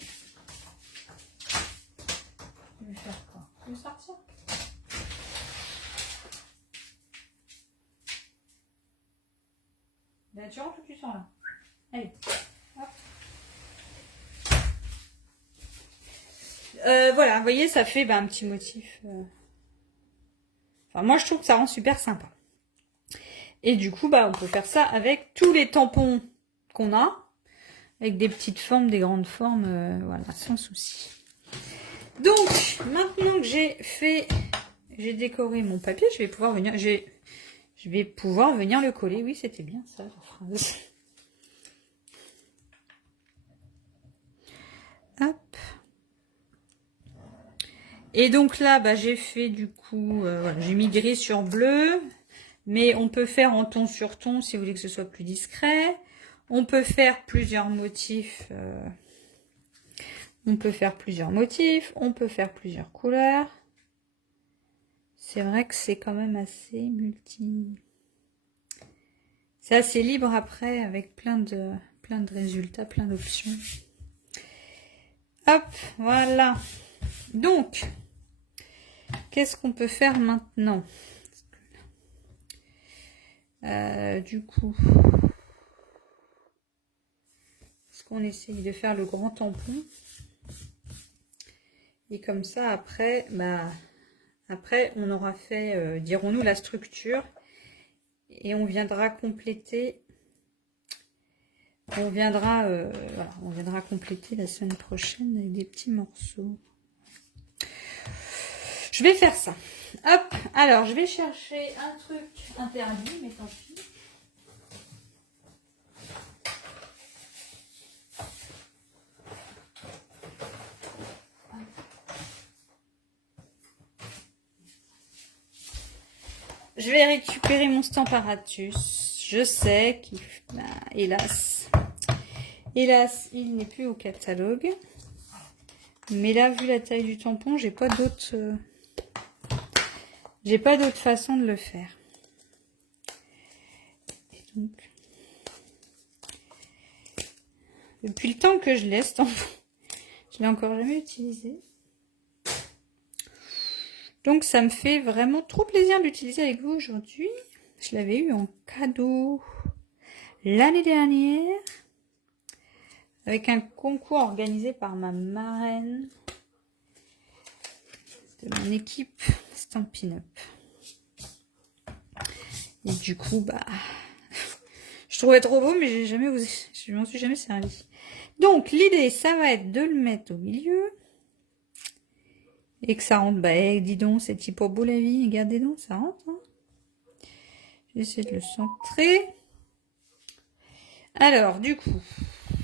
Je vais faire quoi? Je vais sortir. Ben, tu rentres ou tu sors là? Allez, hop. Voilà, vous voyez, ça fait un petit motif... Enfin, moi, je trouve que ça rend super sympa. Et du coup, on peut faire ça avec tous les tampons qu'on a, avec des petites formes, des grandes formes, voilà, sans souci. Donc, maintenant que j'ai décoré mon papier, je vais pouvoir venir, le coller. Oui, c'était bien ça, la phrase. Hop. Et donc là, j'ai fait du coup, voilà, j'ai mis gris sur bleu, mais on peut faire en ton sur ton si vous voulez que ce soit plus discret. On peut faire plusieurs motifs. On peut faire plusieurs couleurs. C'est vrai que c'est quand même assez c'est assez libre après avec plein de résultats, plein d'options. Hop, voilà. Donc, qu'est-ce qu'on peut faire maintenant? Du coup, est-ce qu'on essaye de faire le grand tampon? Et comme ça, après, on aura fait, dirons-nous, la structure. Et on viendra compléter. On viendra compléter la semaine prochaine avec des petits morceaux. Je vais faire ça. Hop, alors je vais chercher un truc interdit, mais tant pis. Je vais récupérer mon Stamparatus. Je sais qu'il... hélas, il n'est plus au catalogue. Mais là, vu la taille du tampon, j'ai pas d'autre façon de le faire. Et donc, depuis le temps que je l'ai, ce tampon, je l'ai encore jamais utilisé. Donc, ça me fait vraiment trop plaisir d'utiliser avec vous aujourd'hui. Je l'avais eu en cadeau l'année dernière avec un concours organisé par ma marraine de mon équipe Stampin' Up. Et du coup, je trouvais trop beau, mais je m'en suis jamais servi. Donc, l'idée, ça va être de le mettre au milieu. Et que ça rentre, dis donc, c'est type pour beau la vie. Regardez donc, ça rentre. Hein. Je vais essayer de le centrer. Alors, du coup,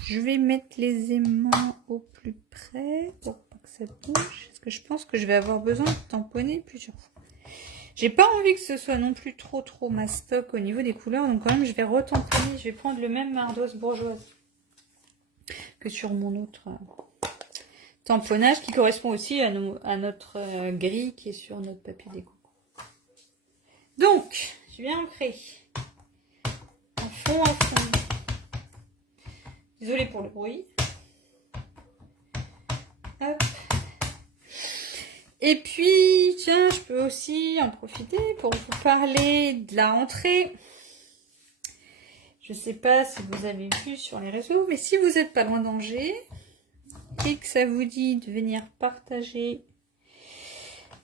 je vais mettre les aimants au plus près pour pas que ça bouge. Parce que je pense que je vais avoir besoin de tamponner plusieurs fois. J'ai pas envie que ce soit non plus trop mastoc au niveau des couleurs. Donc quand même, je vais retamponner. Je vais prendre le même ardoise bourgeoise que sur mon autre... tamponnage qui correspond aussi à notre grille qui est sur notre papier déco. Donc, je vais ancrer à fond. Désolée pour le bruit. Hop. Et puis, tiens, je peux aussi en profiter pour vous parler de la rentrée. Je sais pas si vous avez vu sur les réseaux, mais si vous n'êtes pas loin d'Angers et que ça vous dit de venir partager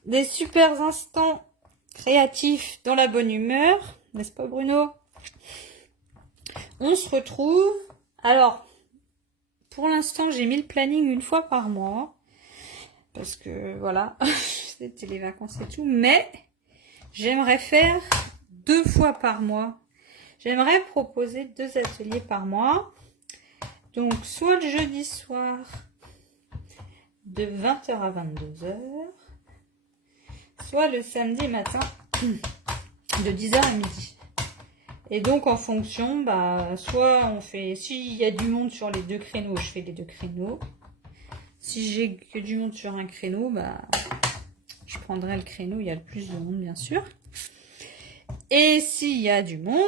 des super instants créatifs dans la bonne humeur, n'est-ce pas Bruno? On se retrouve. Alors, pour l'instant, j'ai mis le planning une fois par mois. Parce que, voilà, c'était les vacances et tout. Mais, j'aimerais faire 2 fois par mois. J'aimerais proposer 2 ateliers par mois. Donc, soit le jeudi soir, de 20h à 22h. Soit le samedi matin, de 10h à midi. Et donc, en fonction, soit on fait... S'il y a du monde sur les 2 créneaux, je fais les 2 créneaux. Si j'ai que du monde sur un créneau, je prendrai le créneau où il y a le plus de monde, bien sûr. Et s'il y a du monde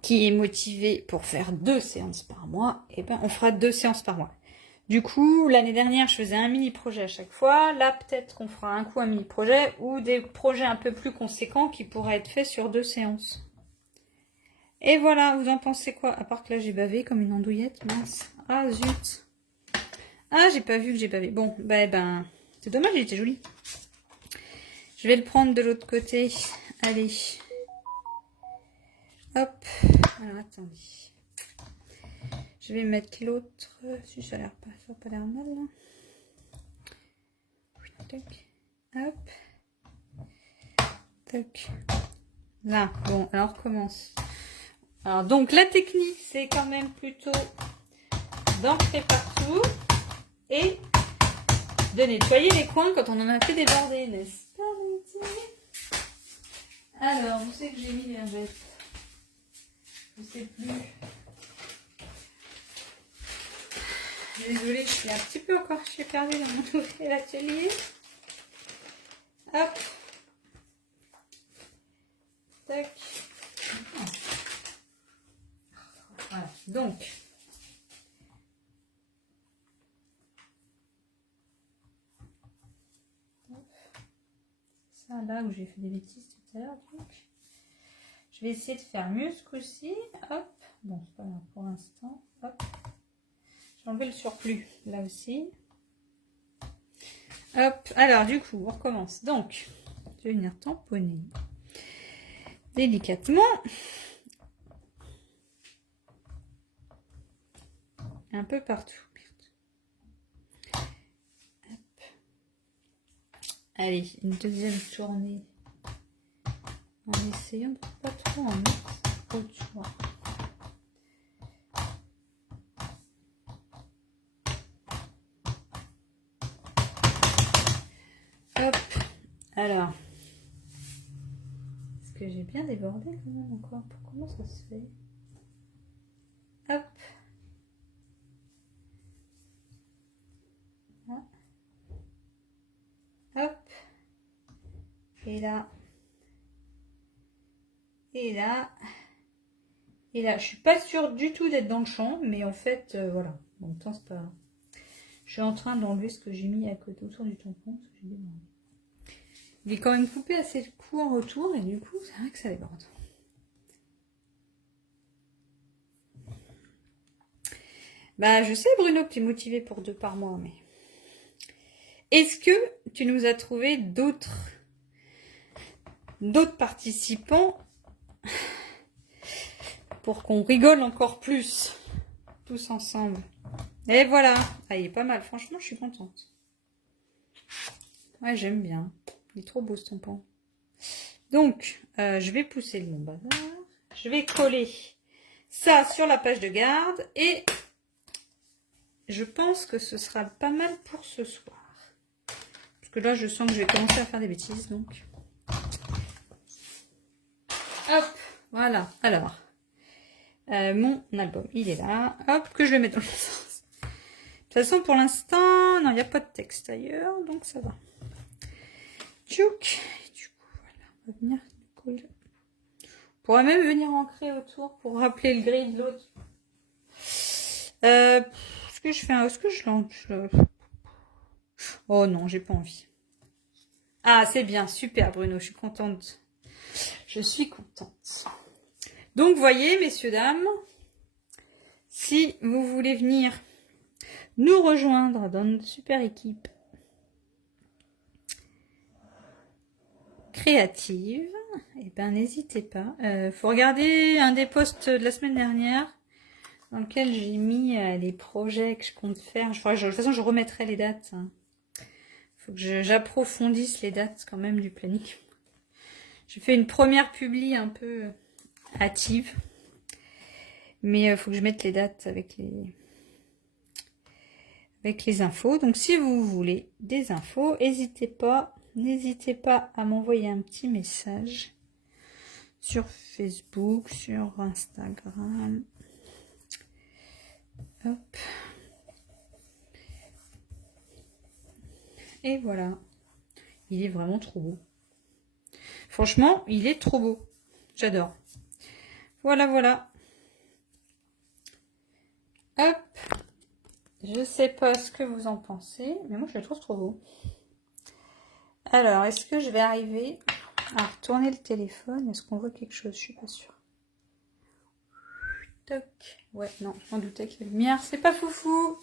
qui est motivé pour faire 2 séances par mois, on fera 2 séances par mois. Du coup, l'année dernière, je faisais un mini-projet à chaque fois. Là, peut-être qu'on fera un coup un mini-projet ou des projets un peu plus conséquents qui pourraient être faits sur 2 séances. Et voilà, vous en pensez quoi? À part que là, j'ai bavé comme une andouillette, mince. Ah, zut. Ah, j'ai pas vu que j'ai bavé. Bon, c'est dommage, il était joli. Je vais le prendre de l'autre côté. Allez. Hop. Alors, attendez. Je vais mettre l'autre. Si ça a pas l'air mal, là. Tac. Hop. Tac. Là. Bon, alors on recommence. Alors, donc, la technique, c'est quand même plutôt d'ancrer partout et de nettoyer les coins quand on en a fait déborder, n'est-ce pas, mon petit? Alors, où c'est que j'ai mis les lingettes? Je sais plus. Désolée, je suis un petit peu encore, je suis perdue dans mon nouvel atelier. Hop. Tac. Voilà, donc. Ça, là où j'ai fait des bêtises tout à l'heure, donc. Je vais essayer de faire mieux ce coup-ci. Hop. Bon, c'est pas grave pour l'instant. Hop. J'ai enlevé le surplus, là aussi. Hop. Alors, du coup, on recommence. Donc, je vais venir tamponner délicatement. Un peu partout. Hop. Allez, une deuxième tournée. En essayant de pas trop en mettre autour. Hop. Alors. Est-ce que j'ai bien débordé quand même encore? Comment ça se fait? Hop. Là. Hop. Et là. Et là. Et là. Je suis pas sûre du tout d'être dans le champ, mais en fait, voilà. En même temps, c'est pas... Je suis en train d'enlever ce que j'ai mis à côté autour du tampon, parce que j'ai débordé. Il est quand même coupé assez de coups en retour, et du coup, c'est vrai que ça déborde. Je sais, Bruno, que tu es motivé pour 2 par mois, mais... Est-ce que tu nous as trouvé d'autres participants pour qu'on rigole encore plus tous ensemble? Et voilà. Ah, il est pas mal. Franchement, je suis contente. Ouais, j'aime bien. Il est trop beau ce tampon. Donc, je vais pousser le mon bazar. Je vais coller ça sur la page de garde. Et je pense que ce sera pas mal pour ce soir. Parce que là, je sens que je vais commencer à faire des bêtises. Donc, hop, voilà. Alors, mon album, il est là. Hop, que je vais mettre dans le sens. De toute façon, pour l'instant, non, il n'y a pas de texte ailleurs, donc ça va. Tchouk. Du coup, voilà, on va venir coller. On pourrait même venir ancrer autour pour rappeler le gris de l'autre. Est-ce que je fais un... Est-ce que je lance... Oh non, j'ai pas envie. Ah, c'est bien, super Bruno, je suis contente. Je suis contente. Donc, voyez, messieurs, dames, si vous voulez venir nous rejoindre dans notre super équipe créative, eh ben, n'hésitez pas. Faut regarder un des posts de la semaine dernière dans lequel j'ai mis les projets que je compte faire. De toute façon, je remettrai les dates. Hein. Faut que j'approfondisse les dates quand même du planning. J'ai fait une première publi un peu hâtive. Mais il faut que je mette les dates avec les infos. Donc, si vous voulez des infos, n'hésitez pas à m'envoyer un petit message sur Facebook, sur Instagram. Hop. Et voilà. Il est vraiment trop beau. Franchement, il est trop beau. J'adore. Voilà, voilà. Hop. Je sais pas ce que vous en pensez, mais moi je le trouve trop beau. Alors, est-ce que je vais arriver à retourner le téléphone? Est-ce qu'on voit quelque chose? Je suis pas sûre. Toc. Ouais, non, je m'en doutais que la lumière, c'est pas foufou.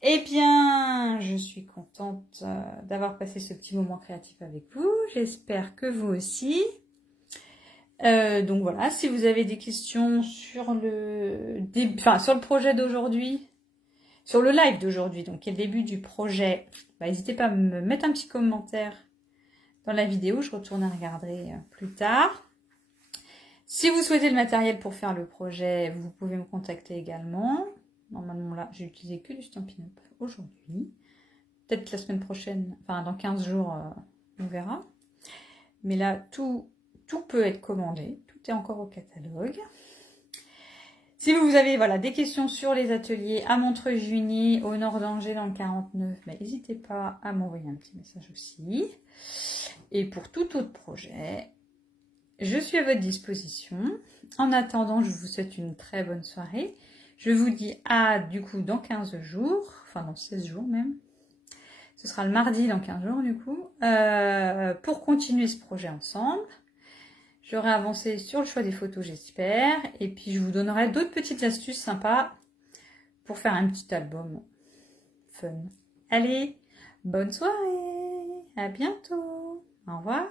Eh bien, je suis contente d'avoir passé ce petit moment créatif avec vous. J'espère que vous aussi. Donc voilà, si vous avez des questions sur sur le projet d'aujourd'hui, sur le live d'aujourd'hui, donc qui est le début du projet, n'hésitez pas à me mettre un petit commentaire dans la vidéo, je retourne à regarder plus tard. Si vous souhaitez le matériel pour faire le projet, vous pouvez me contacter également. Normalement là, j'ai utilisé que du Stampin' Up aujourd'hui. Peut-être la semaine prochaine, enfin dans 15 jours, on verra. Mais là, tout peut être commandé, tout est encore au catalogue. Si vous avez des questions sur les ateliers à Montreuil-Juigny, au nord d'Angers dans le 49, n'hésitez pas à m'envoyer un petit message aussi. Et pour tout autre projet, je suis à votre disposition. En attendant, je vous souhaite une très bonne soirée. Je vous dis du coup dans 15 jours, enfin dans 16 jours même. Ce sera le mardi dans 15 jours du coup, pour continuer ce projet ensemble. J'aurai avancé sur le choix des photos, j'espère. Et puis, je vous donnerai d'autres petites astuces sympas pour faire un petit album fun. Allez, bonne soirée. À bientôt. Au revoir.